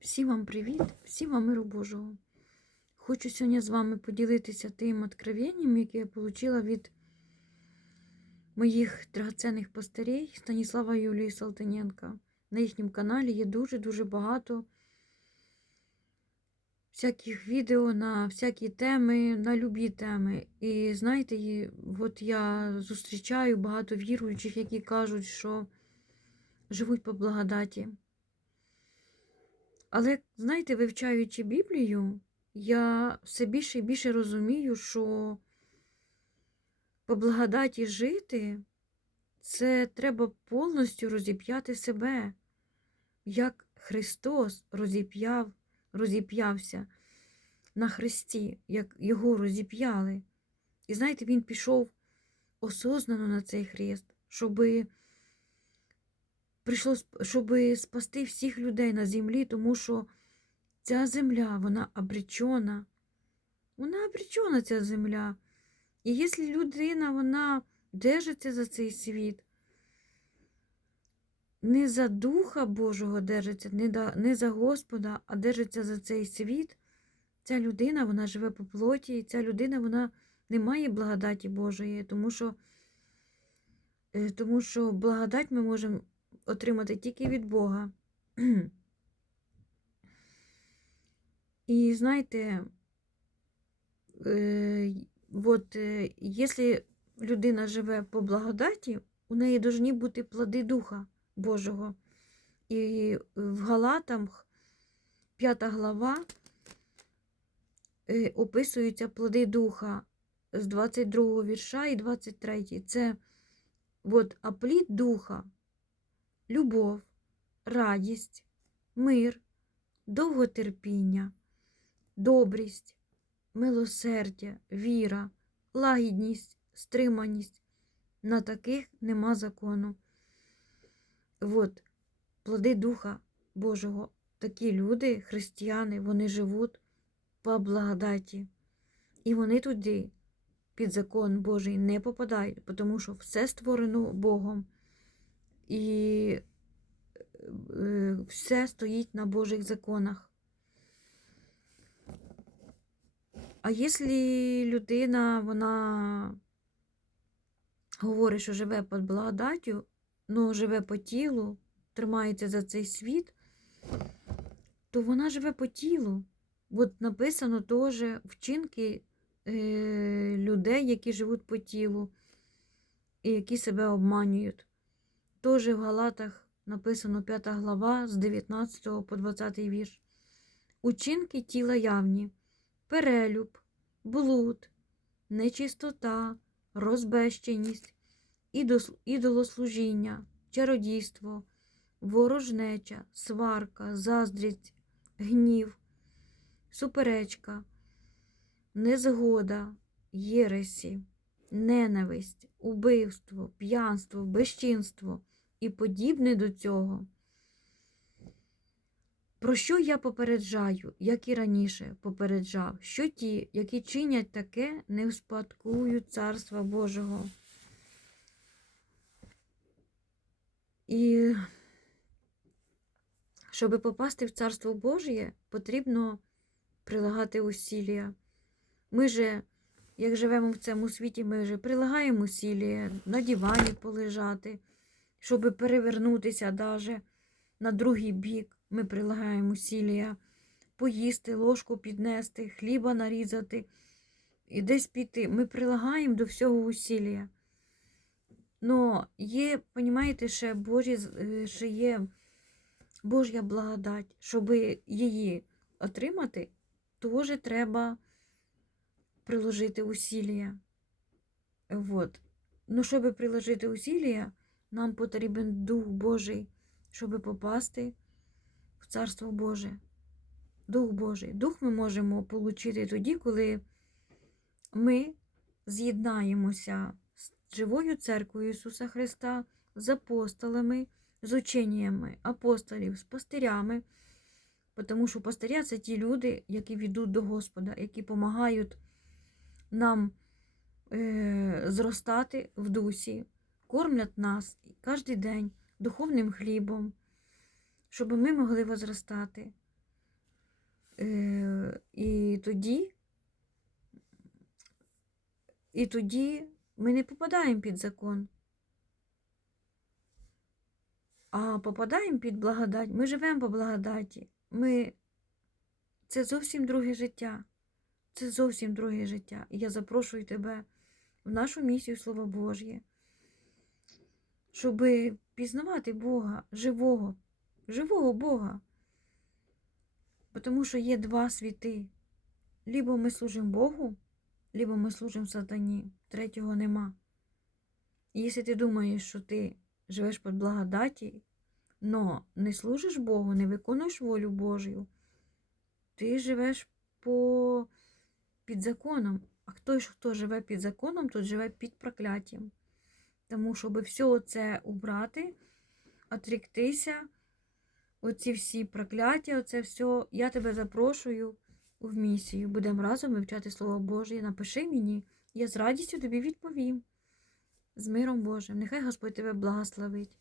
Всім вам привіт, всім вам миру Божого. Хочу сьогодні з вами поділитися тим откровенням, яке я отримала від моїх драгоценних пастирей Станіслава Юлії Салтаненка. На їхньому каналі є дуже-дуже багато всяких відео на всякі теми, на любі теми. І знаєте, от я зустрічаю багато віруючих, які кажуть, що живуть по благодаті. Але, знаєте, вивчаючи Біблію, я все більше і більше розумію, що по благодаті жити це треба повністю розіп'яти себе, як Христос розіп'яв, розіп'явся на Христі, як його розіп'яли. І знаєте, Він пішов осознано на цей хрест, щоби прийшло, щоб спасти всіх людей на землі, тому що ця земля, вона обречена. Вона обречена, ця земля. І якщо людина, вона держиться за цей світ, не за Духа Божого держиться, не, за Господа, а держиться за цей світ, ця людина, вона живе по плоті, і ця людина, вона не має благодаті Божої, тому що, е, тому що благодать ми можемо отримати тільки від Бога. І знаєте, е, от, е, якщо людина живе по благодаті, у неї повинні бути плоди Духа Божого. І в Галатам, 5 глава, е, описуються плоди Духа з 22 вірша і 23. Це от, а плід Духа любов, радість, мир, довготерпіння, добрість, милосердя, віра, лагідність, стриманість. На таких нема закону. От, плоди Духа Божого, такі люди, християни, вони живуть по благодаті. І вони туди під закон Божий не попадають, тому що все створено Богом і е, все стоїть на Божих законах. А якщо людина, вона говорить, що живе під благодаттю, ну живе по тілу, тримається за цей світ, то вона живе по тілу. От написано теж вчинки е, людей, які живуть по тілу і які себе обманюють. Теж в Галатах написано 5 глава з 19 по 20 вірш. Учинки тіла явні, перелюб, блуд, нечистота, розбещеність, ідолослужіння, чародійство, ворожнеча, сварка, заздрість, гнів, суперечка, незгода, єресі, ненависть, убивство, п'янство, безчинство і подібне до цього. Про що я попереджаю, як і раніше попереджав, що ті, які чинять таке, не вспадкують Царства Божого. І щоб попасти в Царство Божє, потрібно прилагати усілля. Ми же, як живемо в цьому світі, ми вже прилагаємо усілля, на дивані полежати щоб перевернутися даже на другий бік, ми прилагаємо усілля, поїсти, ложку піднести, хліба нарізати і десь піти. Ми прилагаємо до всього усілля. Но є, розумієте, ще Божі, ще є Божя благодать, щоб її отримати, теж треба приложити усілля. Вот. Ну, щоб приложити усілля, нам потрібен Дух Божий, щоб попасти в Царство Боже. Дух Божий. Дух ми можемо отримати тоді, коли ми з'єднаємося з живою церквою Ісуса Христа, з апостолами, з ученнями апостолів, з пастирями. Тому що пастиря це ті люди, які ведуть до Господа, які допомагають нам е, зростати в дусі, кормлять нас кожен день духовним хлібом, щоб ми могли возростати. Е, і тоді, і тоді ми не попадаємо під закон. А попадаємо під благодать. Ми живемо по благодаті. Ми... Це зовсім друге життя. Це зовсім друге життя. І я запрошую тебе в нашу місію Слово Божє, щоб пізнавати Бога, живого, живого Бога. Бо Тому що є два світи. Либо ми служимо Богу, либо ми служимо сатані. Третього нема. І якщо ти думаєш, що ти живеш під благодаті, но не служиш Богу, не виконуєш волю Божою, ти живеш по... під законом. А хто хто живе під законом, той живе під прокляттям. Тому, щоб все це убрати, отріктися, оці всі прокляття, оце все, я тебе запрошую в місію. Будемо разом вивчати Слово Боже. Напиши мені, я з радістю тобі відповім. З миром Божим. Нехай Господь тебе благословить.